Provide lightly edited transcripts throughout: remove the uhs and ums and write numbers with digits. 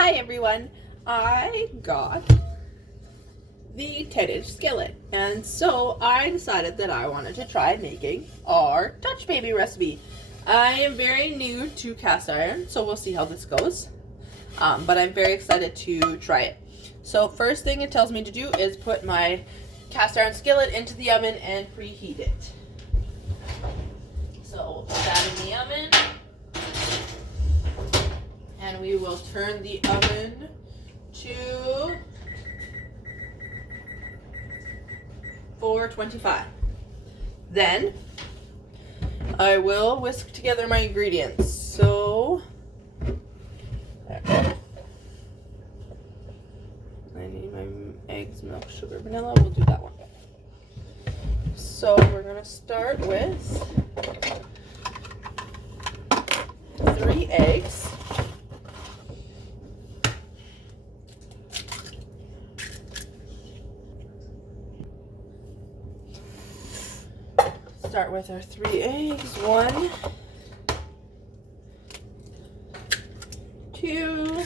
Hi everyone, I got the 10-inch skillet, and so I decided that I wanted to try making our Dutch baby recipe. I am very new to cast iron, so we'll see how this goes, but I'm very excited to try it. So first thing it tells me to do is put my cast iron skillet into the oven and preheat it. So we'll put that in the oven. And we will turn the oven to 425. Then I will whisk together my ingredients. So I need my eggs, milk, sugar, vanilla. We'll do that one. So we're gonna start with 3 eggs. Start with our 3 eggs. 1, 2,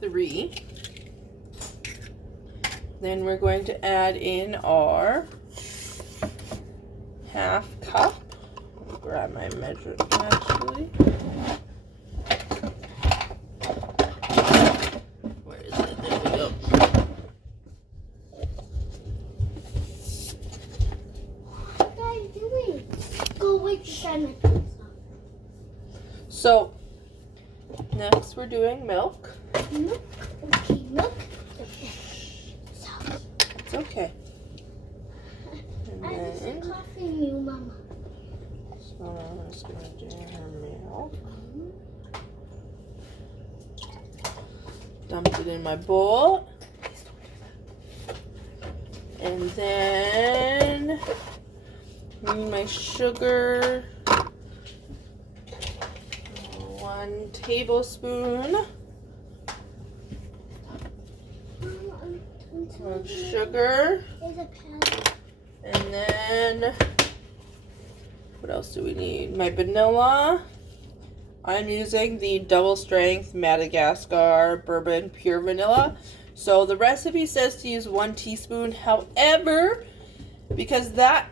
3. Then we're going to add in our half cup. I'll grab my measure actually. Where is it? There we go. So next we're doing milk. Milk. Okay, milk. It's okay. And I'm just coughing you, Mama. So I'm just gonna do her milk. Dump it in my bowl. And then my sugar. 1 tablespoon of sugar. And then what else do we need? My vanilla. I'm using the double strength Madagascar bourbon pure vanilla. So the recipe says to use 1 teaspoon. However, because that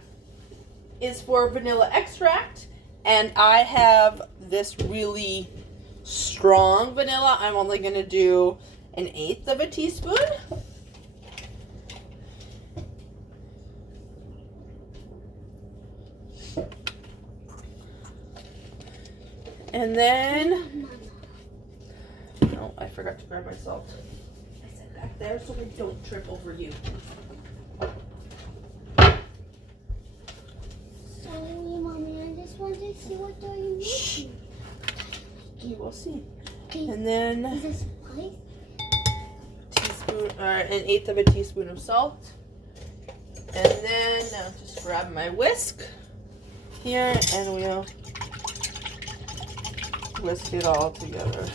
is for vanilla extract and I have this really strong vanilla, I'm only going to do 1/8 of a teaspoon. And then, oh, I forgot to grab my salt. I set back there so I don't trip over you. Sorry, Mommy, I just wanted to see what are you making. You will see. Okay. And then Is this spice? teaspoon, or 1/8 of a teaspoon of salt. And then now just grab my whisk here and we'll whisk it all together.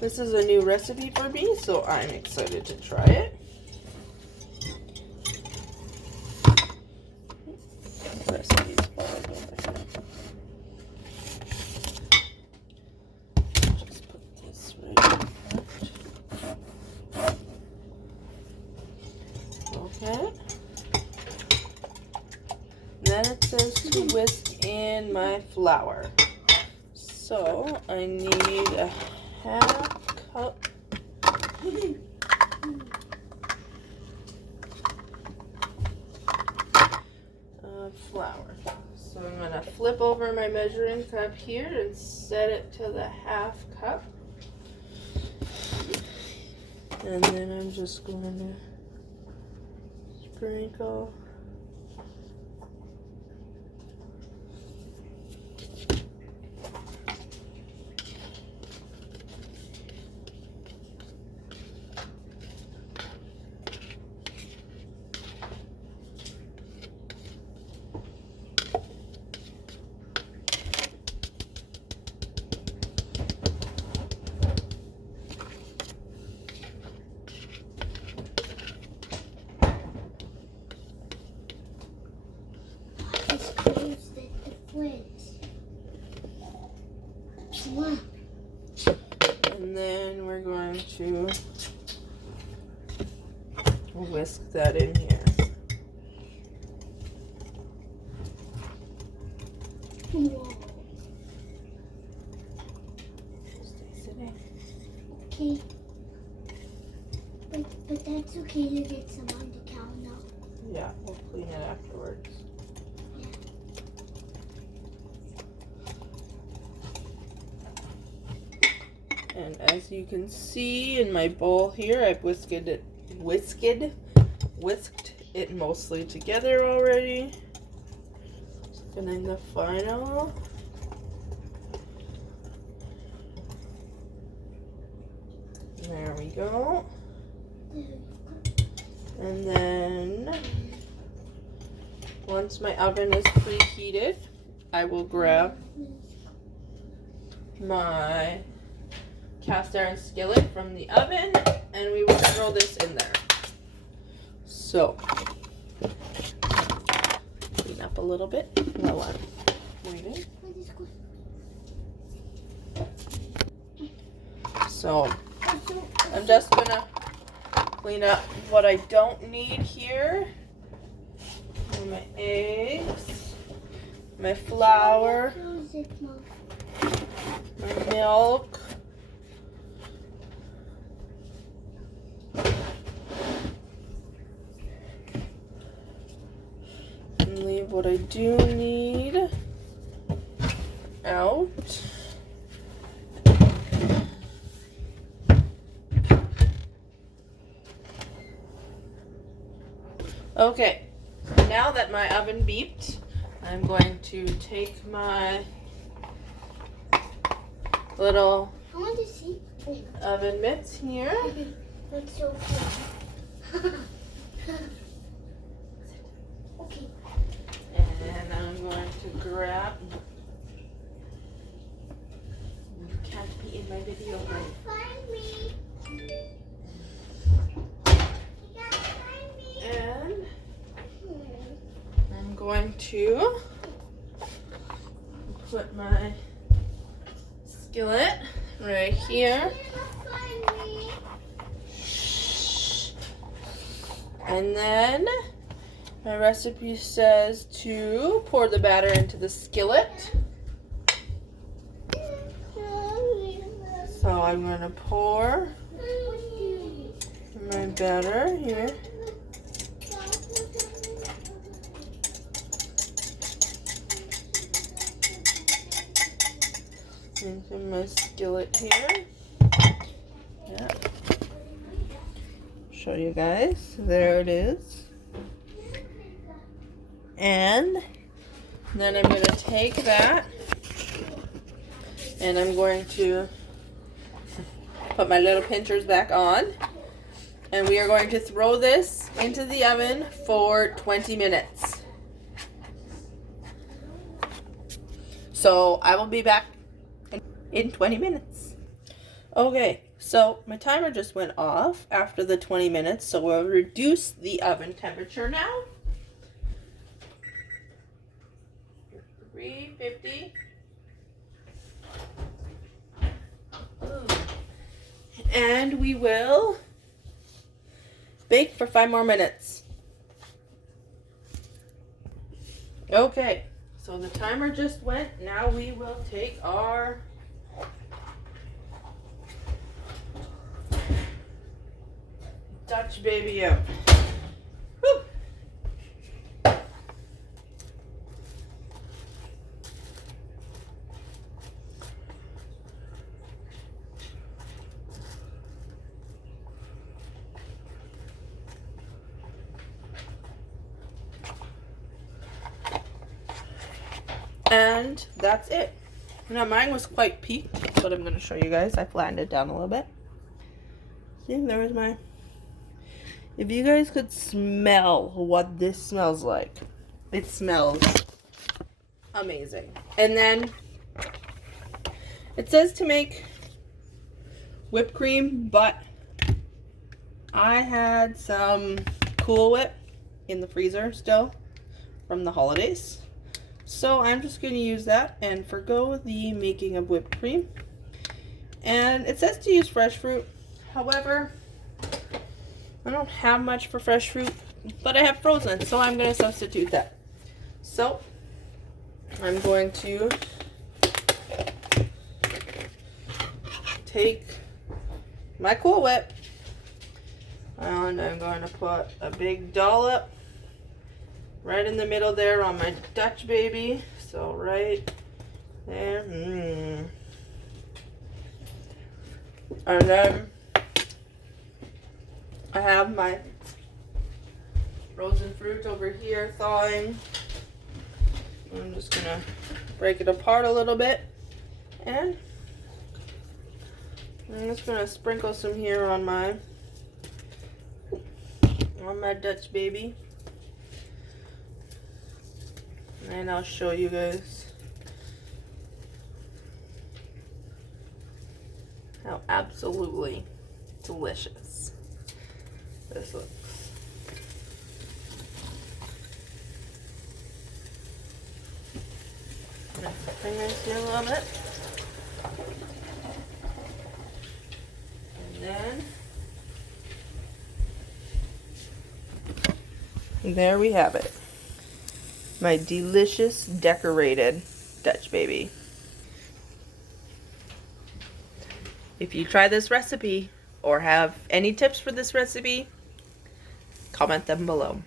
This is a new recipe for me, so I'm excited to try it. Recipes all over here. Just put this right in front. Okay. Then it says to whisk in my flour. So I need a half cup of flour. So I'm going to flip over my measuring cup here and set it to the half cup. And then I'm just going to sprinkle . whisk that in here. Whoa. Stay sitting. Okay. But that's okay to get some on the counter. Yeah, we'll clean it afterwards. And as you can see in my bowl here, I've whisked it mostly together already. And then the final. There we go. And then once my oven is preheated, I will grab my cast iron skillet from the oven and we will throw this in there. So, clean up a little bit while I'm waiting. So, I'm just gonna clean up what I don't need here. My eggs, my flour, my milk, and leave what I do need out. Okay, now that my oven beeped, I'm going to take my little oven mitts here. That's so cool. Okay. And I'm going to grab. You can't be in my video. Find me. And I'm going to put my skillet right here. And then my recipe says to pour the batter into the skillet. So I'm going to pour my batter here. Into my skillet here. Yeah. Show you guys. There it is. And then I'm going to take that and I'm going to put my little pinchers back on. And we are going to throw this into the oven for 20 minutes. So I will be back in 20 minutes. Okay, so my timer just went off after the 20 minutes, so we'll reduce the oven temperature now. 350. And we will bake for 5 more minutes. Okay, so the timer just went. Now we will take our Dutch baby out. Whew. And that's it. Now mine was quite peaked, but I'm going to show you guys. I flattened it down a little bit. See, there was my... If you guys could smell what this smells like, it smells amazing. And then it says to make whipped cream, but I had some Cool Whip in the freezer still from the holidays. So I'm just going to use that and forgo the making of whipped cream. And it says to use fresh fruit. However, I don't have much for fresh fruit, but I have frozen, so I'm going to substitute that. So I'm going to take my Cool Whip and I'm going to put a big dollop right in the middle there on my Dutch baby. So right there. And then I have my frozen fruit over here thawing. I'm just gonna break it apart a little bit, and I'm just gonna sprinkle some here on my Dutch baby, and I'll show you guys how absolutely delicious this looks. Bring this here a little bit. And then there we have it. My delicious decorated Dutch baby. If you try this recipe or have any tips for this recipe, comment them below.